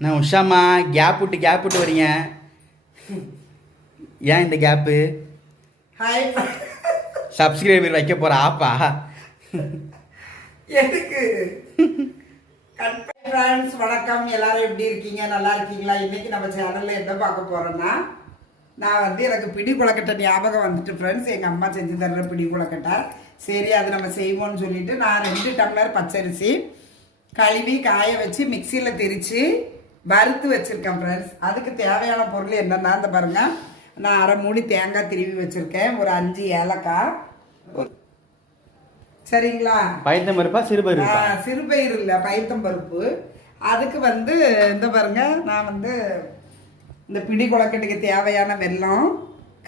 நான் உஷாம்மா கேப் விட்டு கேப் விட்டு வரீங்க. ஏன் இந்த கேப்பு ஹாய் சப்ஸ்கிரைபர் வைக்க போகிற ஆப்பா எதுக்கு? ஃப்ரெண்ட்ஸ் வணக்கம். எல்லாரும் எப்படி இருக்கீங்க? நல்லா இருக்கீங்களா? இன்னைக்கு நம்ம சேனல்ல என்ன பார்க்க போறோம்னா நான் வந்து எனக்கு பிடி குளக்கட்டை ஞாபகம் வந்துட்டு ஃப்ரெண்ட்ஸ் எங்கள் அம்மா செஞ்சு தர்ற பிடி குளக்கட்டை சரி அது நம்ம செய்வோம்னு சொல்லிட்டு நான் ரெண்டு டம்ளர் பச்சரிசி கழுவி காய வச்சு மிக்சியில் திரிச்சு வறுத்து வச்சுருக்கேன் ஃப்ரெண்ட்ஸ் அதுக்கு தேவையான பொருள் என்னென்னா இந்த பாருங்க நான் அரை மூடி தேங்காய் திருவி வச்சுருக்கேன். ஒரு அஞ்சு ஏலக்காய். சரிங்களா? பயத்தம் ஆ, சிறுபயிறு இல்லை பைத்தம் பருப்பு. அதுக்கு வந்து இந்த பாருங்க நான் வந்து இந்த பிடி குளக்கட்டுக்கு தேவையான வெல்லம்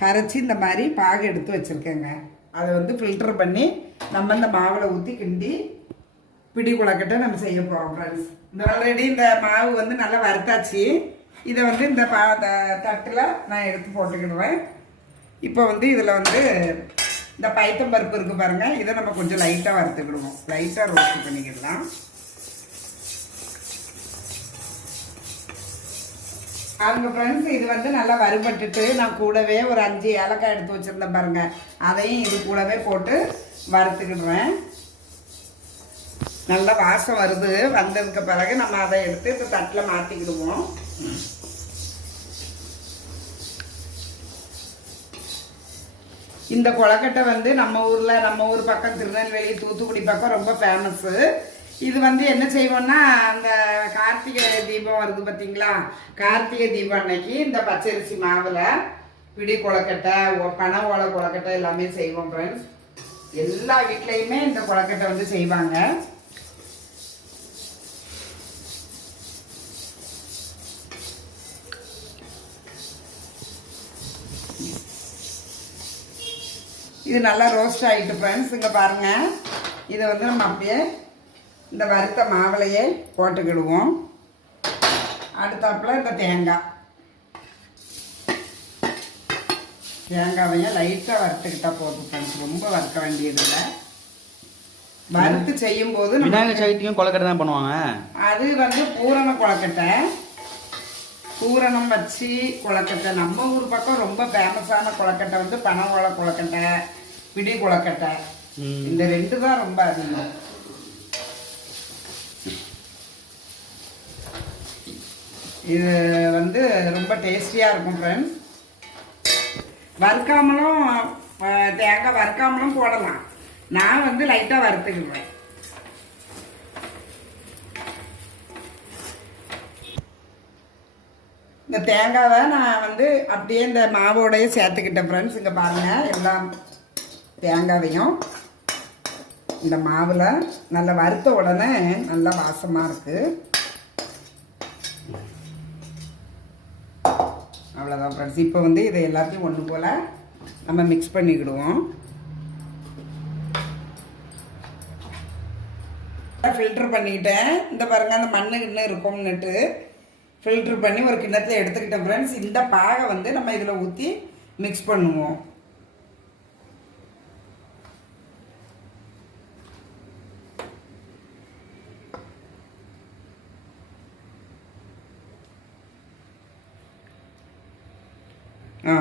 கரைச்சி இந்த மாதிரி பாகு எடுத்து வச்சுருக்கேங்க. அதை வந்து ஃபில்டர் பண்ணி நம்ம இந்த மாவில் ஊற்றி கிண்டி பிடி குளக்கட்டை நம்ம செய்ய போகிறோம் ஃப்ரெண்ட்ஸ் ஆல்ரெடி இந்த மாவு வந்து நல்லா வறுத்தாச்சு. இதை வந்து இந்த பா தட்டில் நான் எடுத்து போட்டுக்கிடுவேன். இப்போ வந்து இதில் வந்து இந்த பைத்தம் பருப்பு இருக்குது பாருங்கள் இதை நம்ம கொஞ்சம் லைட்டாக வறுத்துக்கிடுவோம். லைட்டாக ரோஸ்ட் பண்ணிக்கிடலாம். அவங்க ஃப்ரெண்ட்ஸ் இது வந்து நல்லா வறுபட்டுட்டு நான் கூடவே ஒரு அஞ்சு ஏலக்காய் எடுத்து வச்சுருந்தேன் பாருங்கள் அதையும் இது கூடவே போட்டு வறுத்துக்கிடுவேன். நல்ல வாசம் வருது வந்ததுக்கு பிறகு நம்ம அதை எடுத்து இந்த தட்டில் மாற்றிக்கிடுவோம் இந்த கொழக்கட்டை வந்து நம்ம ஊரில் நம்ம ஊர் பக்கம் திருநெல்வேலி தூத்துக்குடி பக்கம் ரொம்ப ஃபேமஸ்ஸு இது வந்து என்ன செய்வோம்னா அந்த கார்த்திகை தீபம் வருது பார்த்தீங்களா? கார்த்திகை தீபம் அன்னைக்கு இந்த பச்சரிசி மாவில் பிடி கொழக்கட்டை ஒ- பனை ஓலை கொழக்கட்டை எல்லாமே செய்வோம் ஃப்ரெண்ட்ஸ் எல்லா வீட்லேயுமே இந்த கொழக்கட்டை வந்து செய்வாங்க. இது நல்லா ரோஸ்ட் ஆகிட்டு ஃப்ரெண்ட்ஸ் இங்கே பாருங்கள் இதை வந்து நம்ம அப்படியே இந்த வறுத்த மாவுலையே போட்டுக்கிடுவோம். அடுத்தாப்புல இந்த தேங்காய். தேங்காவையும் லைட்டாக வறுத்துக்கிட்டா போதும் ஃப்ரெண்ட்ஸ் ரொம்ப வறுக்க வேண்டியதில்லை. வறுத்து செய்யும்போது நம்ம- விநாயகர் சதுர்த்திக்கும் கொலக்கட்டை தான் பண்ணுவாங்க. அது வந்து பூரண கொழக்கட்டை. பூரணம் வச்சு கொழக்கட்டை. நம்ம ஊர் பக்கம் ரொம்ப ஃபேமஸான கொழக்கட்டை வந்து பனை ஓலை கொழக்கட்டை பிடி கொழக்கட்டை. இந்த ரெண்டு தான் ரொம்ப அதிகம். இது வந்து ரொம்ப டேஸ்டியாக இருக்கும் ஃப்ரெண்ட்ஸ் வறுக்காமலும் தேங்காய் வறுக்காமலும் போடலாம். நான் வந்து லைட்டாக வறுத்துக்கிடுவேன். இந்த தேங்காவை நான் வந்து அப்படியே இந்த மாவோடய சேர்த்துக்கிட்டேன் ஃப்ரெண்ட்ஸ் இங்கே பாருங்கள் எல்லாம் தேங்காவையும் இந்த மாவில் நல்லா வறுத்த உடனே நல்லா வாசமாக இருக்குது அவ்வளோதான் ஃப்ரெண்ட்ஸ் இப்போ வந்து இதை எல்லாத்தையும் ஒன்று போல் நம்ம மிக்ஸ் பண்ணிக்கிடுவோம். ஃபில்டர் பண்ணிக்கிட்டேன் இந்த பாருங்க அந்த மண்ணு கிண்ணு இருக்கும்னுட்டு. ஃபில்ட்ரு பண்ணி ஒரு கிண்ணத்தில் எடுத்துக்கிட்டேன் ஃப்ரெண்ட்ஸ் இந்த பாகை வந்து நம்ம இதில் ஊற்றி மிக்ஸ் பண்ணுவோம். ஆ.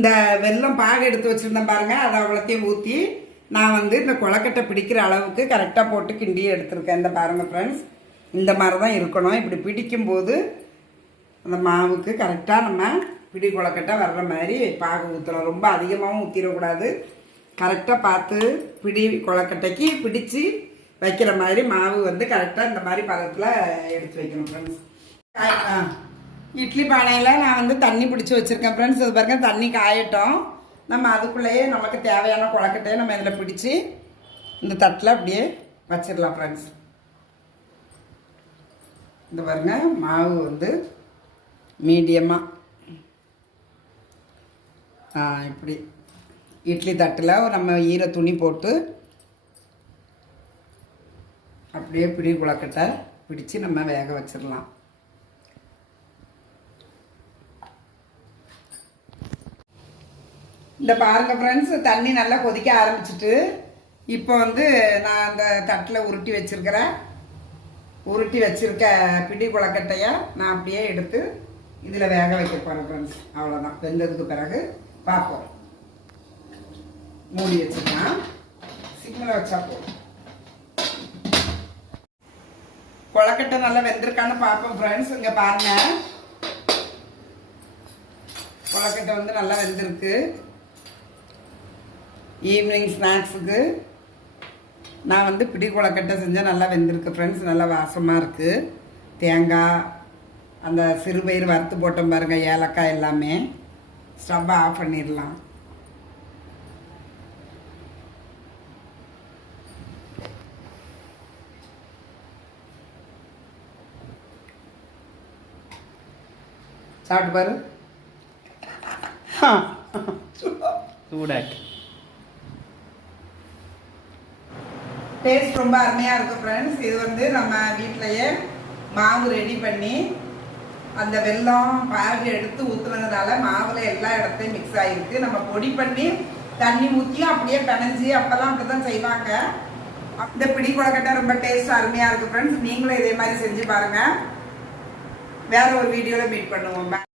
இந்த வெல்லம் பாகு எடுத்து வச்சுருந்தேன் பாருங்கள் அதை அவ்வளோத்தையும் ஊற்றி நான் வந்து இந்த கொலக்கட்டை பிடிக்கிற அளவுக்கு கரெக்டாக போட்டு கிண்டி எடுத்திருக்கேன். இந்த பாருங்க ஃப்ரெண்ட்ஸ் இந்த மாதிரி தான் இருக்கணும். இப்படி பிடிக்கும்போது அந்த மாவுக்கு கரெக்டாக நம்ம பிடி கொழக்கட்டை வர்ற மாதிரி பாகு ஊற்றணும் ரொம்ப அதிகமாகவும் ஊற்றிடக்கூடாது கரெக்டாக பார்த்து பிடி கொழக்கட்டைக்கு பிடிச்சி வைக்கிற மாதிரி மாவு வந்து கரெக்டாக இந்த மாதிரி பதத்தில் எடுத்து வைக்கணும் ஃப்ரெண்ட்ஸ் ஆ இட்லி பானையில் நான் வந்து தண்ணி பிடிச்சி வச்சுருக்கேன் ஃப்ரெண்ட்ஸ் இது பாருங்க தண்ணி காயட்டும். நம்ம அதுக்குள்ளேயே நமக்கு தேவையான குழக்கட்டையை நம்ம இதில் பிடிச்சி இந்த தட்டில் அப்படியே வச்சிடலாம் ஃப்ரெண்ட்ஸ் இந்த பாருங்க மாவு வந்து மீடியமாக இப்படி. இட்லி தட்டில் நம்ம ஈர துணி போட்டு அப்படியே பிடி குழக்கட்டை பிடிச்சு நம்ம வேக வச்சிடலாம். இந்த பாருங்க ஃப்ரெண்ட்ஸ் தண்ணி நல்லா கொதிக்க ஆரம்பிச்சிட்டு இப்போ வந்து நான் அந்த தட்டில் உருட்டி வச்சுருக்கிறேன். உருட்டி வச்சுருக்க பிடி குளக்கட்டையை நான் அப்படியே எடுத்து இதில் வேக வைக்க போகிறேன் ஃப்ரெண்ட்ஸ் அவ்வளோதான் வெந்ததுக்கு பிறகு பார்ப்போம். மூடி வச்சுக்கலாம் சிக்னலை வச்சா போதும். கொழக்கட்டை நல்லா வெந்திருக்கான்னு பார்ப்போம் ஃப்ரெண்ட்ஸ் இங்கே பாருங்க. கொழக்கட்டை வந்து நல்லா வெந்திருக்கு. ஈவினிங் ஸ்நாக்ஸுக்கு நான் வந்து பிடி குளக்கட்டை செஞ்சால் நல்லா வெந்திருக்கு. ஃப்ரெண்ட்ஸ் நல்லா வாசமாக இருக்குது தேங்காய் அந்த சிறுபயிறு வறுத்து போட்டோம் பாருங்கள் ஏலக்காய் எல்லாமே. ஸ்டவ்வை ஆஃப் பண்ணிடலாம். சாப்பிட்டு பாரு. சூடாக்கி. டேஸ்ட் ரொம்ப அருமையாக இருக்கும் ஃப்ரெண்ட்ஸ் இது வந்து நம்ம வீட்டிலையே மாவு ரெடி பண்ணி அந்த வெல்லம் பாகு எடுத்து ஊற்றுனதுனால மாவில் எல்லா இடத்தையும் மிக்ஸ் ஆகிருக்கு நம்ம பொடி பண்ணி தண்ணி ஊற்றி அப்படியே பிணைஞ்சி அப்போல்லாம் அப்படி தான் செய்வாங்க. இந்த பிடி கொழக்கட்டை ரொம்ப டேஸ்ட் அருமையாக இருக்குது ஃப்ரெண்ட்ஸ் நீங்களும் இதே மாதிரி செஞ்சு பாருங்கள் வேற ஒரு வீடியோவில் மீட் பண்ணுவோம்.